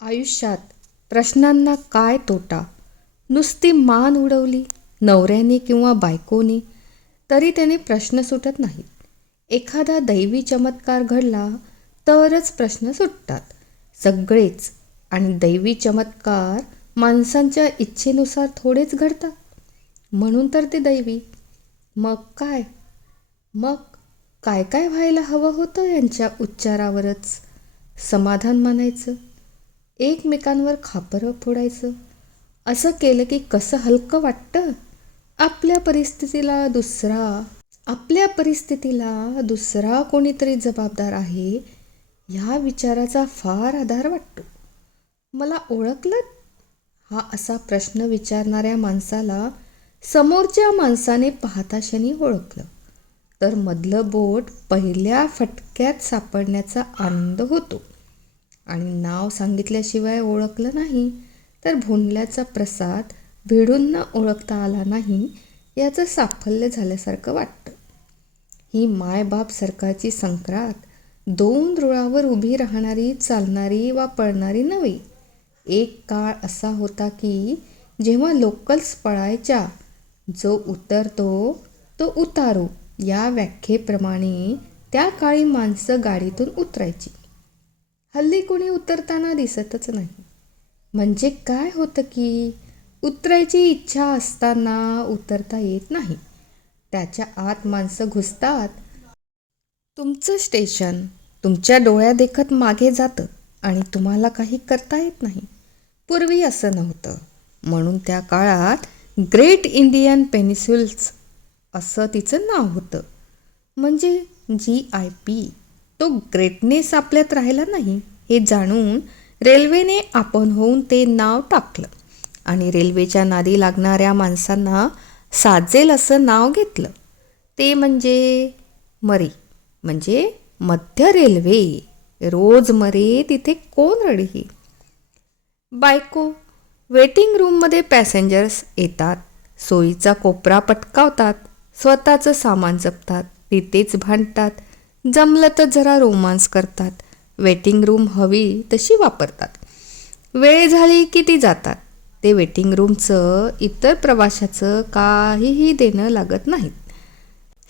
आयुष्यात प्रश्नांना काय तोटा. नुसती मान उडवली नवऱ्याने किंवा बायकोने तरी त्याने प्रश्न सुटत नाहीत. एखादा दैवी चमत्कार घडला तरच प्रश्न सुटतात. सगळेच. आणि दैवी चमत्कार माणसांच्या इच्छेनुसार थोडेच घडतात. म्हणून तर ते दैवी. मग काय मग काय काय व्हायला हवं होतं यांच्या उच्चारावरच समाधान मानायचं, एकमेकांवर खापरं फोडायचं. असं केलं की कसं हलकं वाटतं. आपल्या परिस्थितीला दुसरा कोणीतरी जबाबदार आहे ह्या विचाराचा फार आधार वाटतो. मला ओळखलं? हा असा प्रश्न विचारणाऱ्या माणसाला समोरच्या माणसाने पाहता क्षणी ओळखलं तर मधलं बोट पहिल्या फटक्यात सापडण्याचा आनंद होतो. आणि नाव सांगितल्याशिवाय ओळखलं नाही तर भोंडल्याचा प्रसाद भिडून न ओळखता आला नाही याचं साफल्य झाल्यासारखं वाटतं. ही मायबाप सरकारची संक्रांत दोन रुळावर उभी राहणारी, चालणारी वा पळणारी नव्हे. एक काळ असा होता की जेव्हा लोकल्स पळायच्या, जो उतरतो तो उतारू या व्याख्येप्रमाणे त्या काळी माणसं गाडीतून उतरायची. हल्ली कोणी उतरताना दिसतच नाही. म्हणजे काय होतं की उतरायची इच्छा असताना उतरता येत नाही. त्याच्या आत माणसं घुसतात. तुमचं स्टेशन तुमच्या डोळ्यादेखत मागे जातं आणि तुम्हाला काही करता येत नाही. पूर्वी असं नव्हतं. म्हणून त्या काळात ग्रेट इंडियन पेनिन्सुल्स असं तिचं नाव होतं. म्हणजे GIP. तो ग्रेटनेस आपल्यात राहिला नाही हे जाणून रेल्वेने आपण होऊन ते नाव टाकलं आणि रेल्वेच्या नादी लागणाऱ्या माणसांना साजेल असं नाव घेतलं. ते म्हणजे मरे, म्हणजे मध्य रेल्वे. रोज मरे तिथे कोण रडे. बायको वेटिंग रूममध्ये पॅसेंजर्स येतात, सोयीचा कोपरा पटकावतात, स्वतःचं सामान जपतात, तिथेच भांडतात, जमलं तर जरा रोमांस करतात, वेटिंग रूम हवी तशी वापरतात. वेळ झाली की ती जातात. ते वेटिंग रूमचं इतर प्रवाशाचं काहीही देणं लागत नाहीत.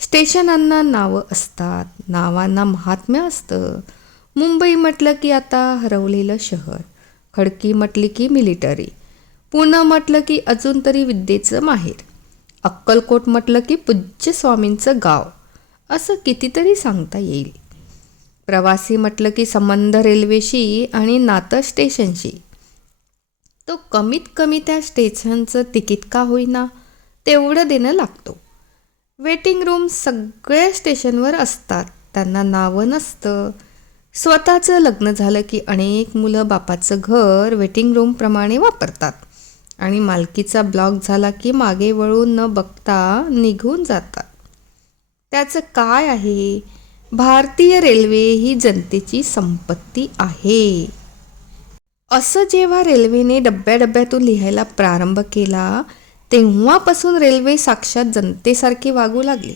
स्टेशनांना नावं असतात, नावांना महात्म्य असतं. मुंबई म्हटलं की आता हरवलेलं शहर, खडकी म्हटली की मिलिटरी, पुणं म्हटलं की अजून तरी विद्येचं माहेर, अक्कलकोट म्हटलं की पूज्य स्वामींचं गाव, असं कितीतरी सांगता येईल. प्रवासी म्हटलं की संबंध रेल्वेशी आणि नातं स्टेशनशी. तो कमीत कमी त्या स्टेशनचं तिकीट का होईना तेवढं देणं लागतो. वेटिंग रूम सगळ्या स्टेशनवर असतात, त्यांना नावं नसतं. स्वतःचं लग्न झालं की अनेक मुलं बापाचं घर वेटिंग रूमप्रमाणे वापरतात आणि मालकीचा ब्लॉक झाला की मागे वळून न बघता निघून जातात. त्याचं काय आहे? भारतीय रेल्वे ही जनतेची संपत्ती आहे. असं जेव्हा रेल्वेने डब्यातून लिहायला प्रारंभ केला तेव्हापासून रेल्वे साक्षात जनतेसारखी वागू लागली.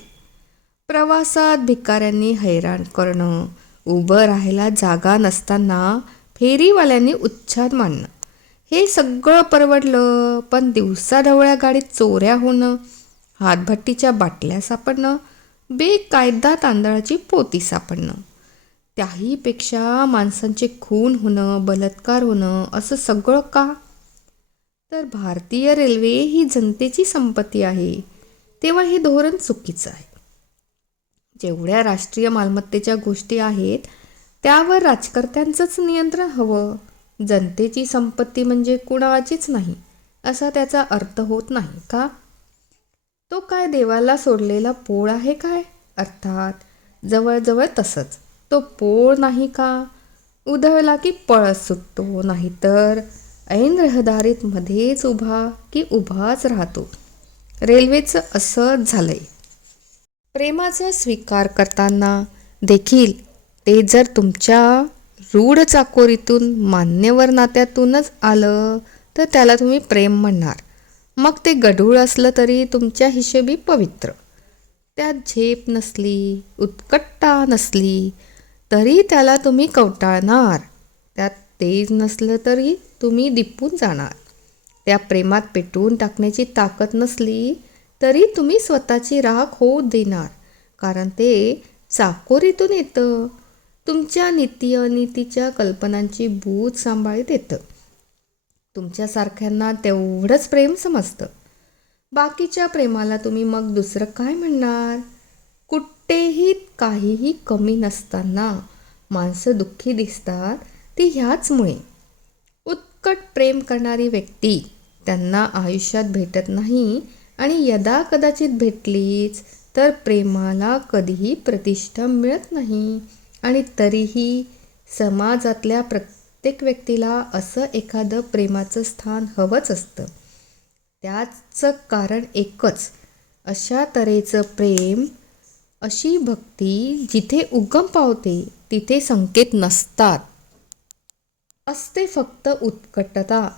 प्रवासात भिकाऱ्यांनी हैराण करणं, उभं राहायला जागा नसताना फेरीवाल्यांनी उच्छाद मांडणं, हे सगळं परवडलं. पण दिवसाढवळ्या गाडीत चोऱ्या होणं, हातभट्टीच्या बाटल्या सापडणं, बेकायदा तांदळाची पोती सापडणं, त्याहीपेक्षा माणसांचे खून होणं, बलात्कार होणं, असं सगळं का? तर भारतीय रेल्वे ही जनतेची संपत्ती आहे, तेव्हा हे धोरण चुकीचं आहे. जेवढ्या राष्ट्रीय मालमत्तेच्या गोष्टी आहेत त्यावर राजकर्त्यांचंच नियंत्रण हवं. जनतेची संपत्ती म्हणजे कुणाचीच नाही असा त्याचा अर्थ होत नाही का? तो काय देवाला सोडलेला पोळ आहे काय? अर्थात जवळजवळ तसंच. तो पोळ नाही का? उधळला की पळस सुटतो, नाहीतर ऐन रहदारीत मध्येच उभा की उभाच राहतो. रेल्वेचं असंच झालंय. प्रेमाचा स्वीकार करताना देखील ते जर तुमच्या रूढ चाकोरीतून, मान्यवर नात्यातूनच आलं तर त्याला तुम्ही प्रेम म्हणणार. मग ते गढूळ असलं तरी तुमच्या हिशेबी पवित्र. त्यात झेप नसली, उत्कटता नसली तरी त्याला तुम्ही कवटाळणार. त्यात तेज नसलं तरी तुम्ही दिपून जाणार. त्या प्रेमात पेटवून टाकण्याची ताकद नसली तरी तुम्ही स्वतःची राख होऊ देणार, कारण ते चाकोरीतून येतं. तुमच्या नीती अनितीच्या कल्पनांची बूथ सांभाळीत येतं. तुमच्यासारख्यांना तेवढंच प्रेम समजतं. बाकीच्या प्रेमाला तुम्ही मग दुसरं काय म्हणणार? कुठेही काहीही कमी नसताना माणसं दुःखी दिसतात ती ह्याचमुळे. उत्कट प्रेम करणारी व्यक्ती त्यांना आयुष्यात भेटत नाही आणि यदा कदाचित भेटलीच तर प्रेमाला कधीही प्रतिष्ठा मिळत नाही. आणि तरीही समाजातल्या प्रत्येक व्यक्तीला असं एखादं प्रेमाचं स्थान हवंच असतं. त्याचं कारण एकच, अशा तऱ्हेचं प्रेम, अशी भक्ती जिथे उगम पावते तिथे संकेत नसतात. असते फक्त उत्कटता,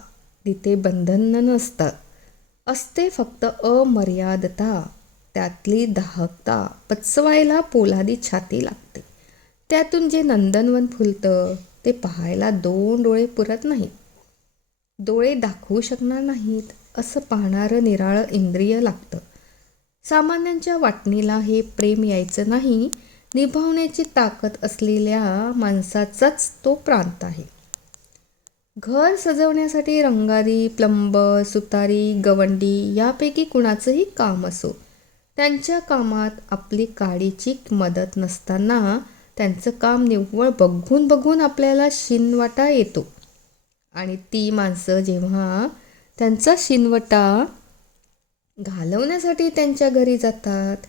तिथे बंधन नसतं. असते फक्त अमर्यादता, त्यातली दाहकता पचवायला पोलादी छाती लागते. त्यातून जे नंदनवन फुलतं ते पाहायला 2 डोळे पुरत नाहीत. डोळे दाखवू शकणार नाहीत असं पाहणारं निराळं इंद्रिय लागतं. सामान्यांच्या वाटणीला हे प्रेम यायचं नाही. निभावण्याची ताकद असलेल्या माणसाचाच तो प्रांत आहे. घर सजवण्यासाठी रंगारी, प्लंबर, सुतारी, गवंडी यापैकी कुणाचंही काम असो, त्यांच्या कामात आपली काडीची मदत नसताना त्यांचं काम निव्वळ बघून बघून आपल्याला शिनवाटा येतो. आणि ती माणसं जेव्हा त्यांचा शिनवटा घालवण्यासाठी त्यांच्या घरी जातात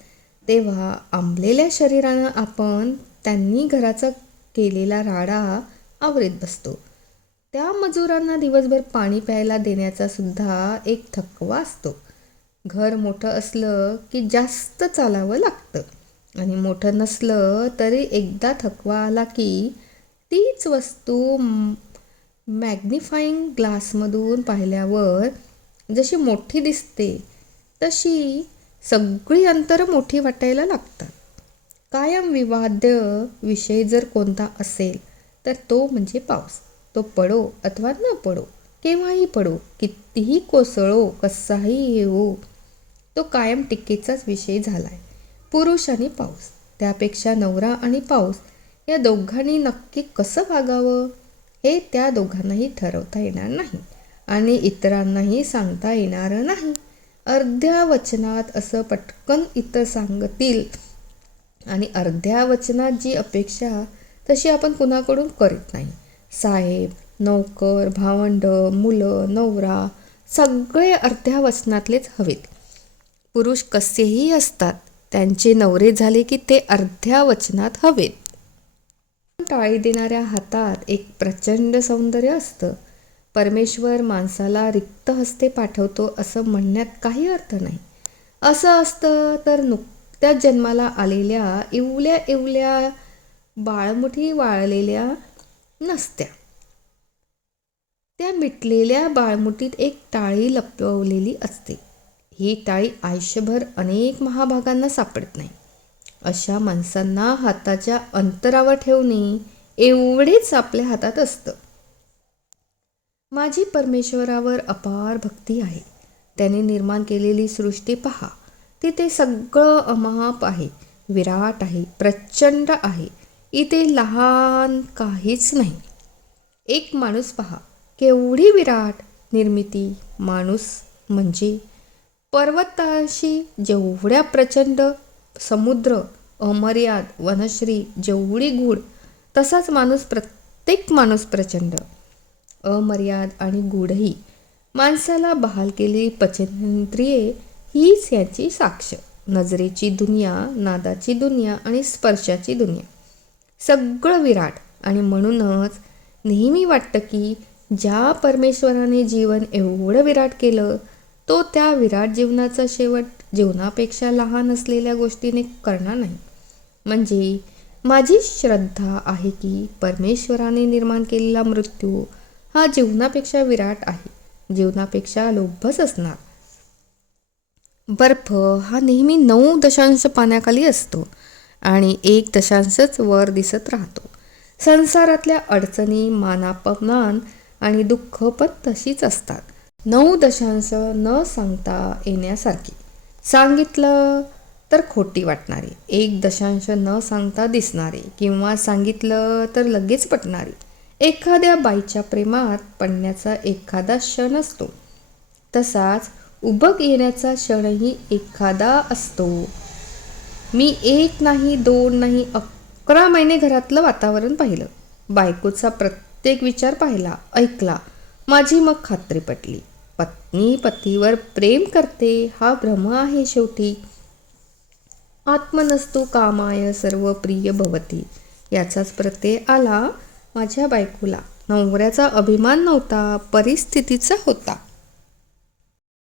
तेव्हा आंबलेल्या शरीरानं आपण त्यांनी घराचा केलेला राडा आवरीत बसतो. त्या मजुरांना दिवसभर पाणी प्यायला देण्याचा सुद्धा एक थकवा असतो. घर मोठं असलं की जास्त चालावं लागतं आणि मोठं नसलं तरी एकदा थकवा आला की तीच वस्तू मॅग्निफाईंग ग्लासमधून पाहिल्यावर जशी मोठी दिसते तशी सगळी अंतरं मोठी वाटायला लागतात. कायम विवाद्य विषय जर कोणता असेल तर तो म्हणजे पाऊस. तो पडो अथवा न पडो, केव्हाही पडो, कितीही कोसळो, कसाही येवो, तो कायम टीकेचाच विषय झाला आहे. पुरुष आणि पाऊस, त्यापेक्षा नवरा आणि पाऊस या दोघांनी नक्की कसं वागावं हे त्या दोघांनाही ठरवता येणार नाही आणि इतरांनाही सांगता येणार नाही. अर्ध्या वचनात असं पटकन इतर सांगतील आणि अर्ध्या वचनात जी अपेक्षा तशी आपण कुणाकडून करीत नाही. साहेब, नोकर, भावंड, मुलं, नवरा सगळे अर्ध्या वचनातलेच हवेत. पुरुष कसेही असतात, त्यांचे नवरे झाले की ते अर्ध्या वचनात हवेत. टाळी देणाऱ्या हातात एक प्रचंड सौंदर्य असतं. परमेश्वर माणसाला रिक्त हस्ते पाठवतो असं म्हणण्यात काही अर्थ नाही. असं असतं तर नुकत्याच जन्माला आलेल्या इवल्या इवल्या बाळमुठी वाळलेल्या नसत्या. त्या मिटलेल्या बाळमुठीत एक टाळी लपवलेली असते. ही टाळी आयुष्यभर अनेक महाभागांना सापडत नाही. अशा माणसांना हाताच्या अंतरावर ठेवणे एवढेच आपल्या हातात असतं. माझी परमेश्वरावर अपार भक्ती आहे. त्याने निर्माण केलेली सृष्टी पहा. तिथे सगळं अमाप आहे, विराट आहे, प्रचंड आहे. इथे लहान काहीच नाही. एक माणूस पहा, केवढी विराट निर्मिती. माणूस म्हणजे पर्वताशी जेवढ्या प्रचंड, समुद्र अमर्याद, वनश्री जेवढी गूढ, तसाच माणूस, प्रत्येक माणूस प्रचंड, अमर्याद आणि गूढही. माणसाला बहाल केलेली पचनेंद्रिये हीच याची साक्ष. नजरेची दुनिया, नादाची दुनिया आणि स्पर्शाची दुनिया सगळं विराट. आणि म्हणूनच नेहमी वाटतं की ज्या परमेश्वराने जीवन एवढं विराट केलं तो त्या विराट जीवनाचा शेवट जीवनापेक्षा लहान असलेल्या गोष्टीने करणार नाही. म्हणजे माझी श्रद्धा आहे की परमेश्वराने निर्माण केलेला मृत्यू हा जीवनापेक्षा विराट आहे, जीवनापेक्षा लोभच असणार. बर्फ हा नेहमी 9 दशांश पाण्याखाली असतो आणि 1 दशांशच वर दिसत राहतो. संसारातल्या अडचणी, मानापमान आणि दुःख पण तशीच असतात. 9 दशांश न सांगता येण्यासारखी. सांगितलं तर खोटी वाटणारी, 1 दशांश न सांगता दिसणारी किंवा सांगितलं तर लगेच पटणारी. एखाद्या बाईच्या प्रेमात पडण्याचा एखादा क्षण असतो, तसाच उबग येण्याचा क्षणही एखादा असतो. मी 1 नाही, 2 नाही, 11 महिने घरातलं वातावरण पाहिलं. बायकोचा प्रत्येक विचार पाहिला, ऐकला. माझी मग खात्री पटली. पत्नी पतीवर प्रेम करते हा भ्रम आहे शेवटी. आत्मनस्तु कामाय सर्व प्रिय भवती याचाच प्रत्यय आला माझ्या बायकोला. नवऱ्याचा अभिमान नव्हता, परिस्थितीचा होता.